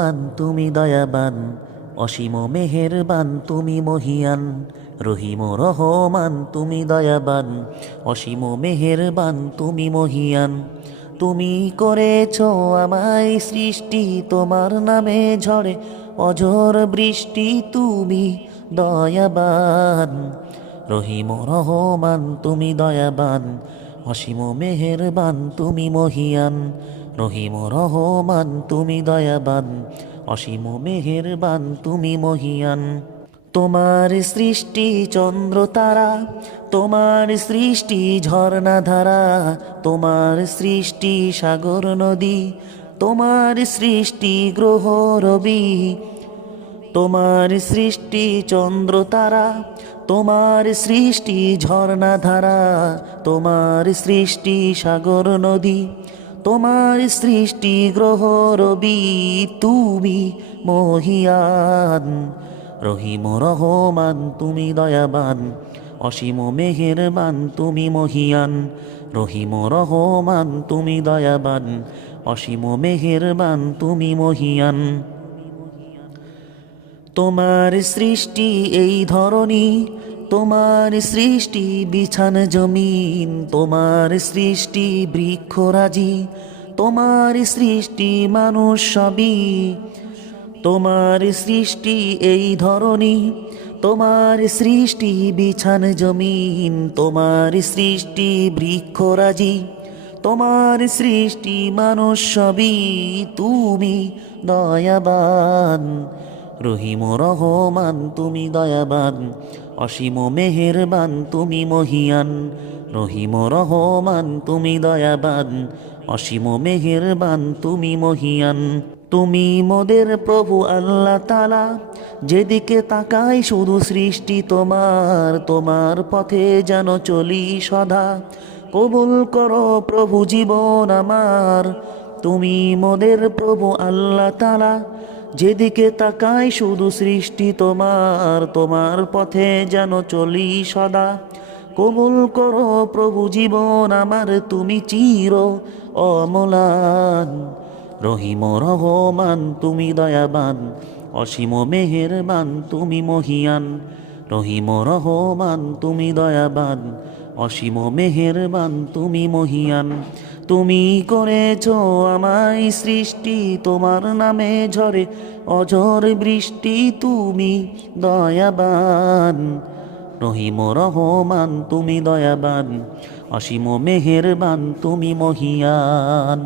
রহমান তুমি দয়াবান, অসীম মেহেরবান তুমি মহিয়ান। রহিম রহমান তুমি দয়াবান, অসীম মেহেরবান তুমি মহিয়ান। তুমি করেছ আমায় সৃষ্টি, তোমার নামে ঝরে অঝোর বৃষ্টি, তুমি দয়াবান। রহিম রহমান তুমি দয়াবান, অসীম মেহেরবান তুমি মহিয়ান। রহিম রহমান তুমি দয়াবান, অসীম মেহেরবান তুমি মহিয়ান। তোমার সৃষ্টি চন্দ্র তারা, তোমার সৃষ্টি ঝর্ণা ধারা, তোমার সৃষ্টি সাগর নদী, তোমার সৃষ্টি গ্রহ রবি। তোমার সৃষ্টি চন্দ্র তারা, তোমার সৃষ্টি ঝর্ণা ধারা, তোমার সৃষ্টি সাগর নদী, তোমার সৃষ্টি গ্রহ রবি, তুমি মহিয়ান। রহিম রহমান তুমি দয়াবান, অসীম মেহেরবান তুমি মহিয়ান। রহিম রহমান তুমি দয়াবান, অসীম মেহেরবান তুমি মহিয়ান। তোমার সৃষ্টি এই ধরনী, তোমার সৃষ্টি বিছান জমিন, তোমার সৃষ্টি বৃক্ষরাজি, তোমার সৃষ্টি মানুষ সবই। তোমার সৃষ্টি এই ধরনী, তোমার সৃষ্টি বিছান জমিন, তোমার সৃষ্টি বৃক্ষরাজি, তোমার সৃষ্টি মানুষ সবই, তুমি দয়াবান। রহিম রহমান তুমি দয়াবান, অসীম মেহেরবান তুমি মহিয়ান। রহিম রহমান তুমি দয়াবান, অসীম মেহেরবান তুমি মহিয়ান। তুমি মোদের প্রভু আল্লাহ তাআলা, যেদিকে তাকাই শুধু সৃষ্টি তোমার, তোমার পথে যেন চলি সদা। কবুল করো প্রভু জীবন আমার, তুমি মোদের প্রভু আল্লাহ তাআলা, যেদিকে তাকাই শুধু সৃষ্টি তোমার, তোমার পথে যেন চলি সদা। কবুল করো প্রভু জীবন আমার, তুমি চির অমলান। রহিম রহমান তুমি দয়াবান, অসীম মেহেরবান তুমি মহিয়ান। রহিম রহমান তুমি দয়াবান, অসীম মেহেরবান তুমি মহিয়ান। তুমি করেছ আমায় সৃষ্টি, তোমার নামে ঝরে অঝোর বৃষ্টি, তুমি দয়াবান। রহিম রহমান তুমি দয়াবান, অসীম মেহেরবান তুমি মহিয়ান।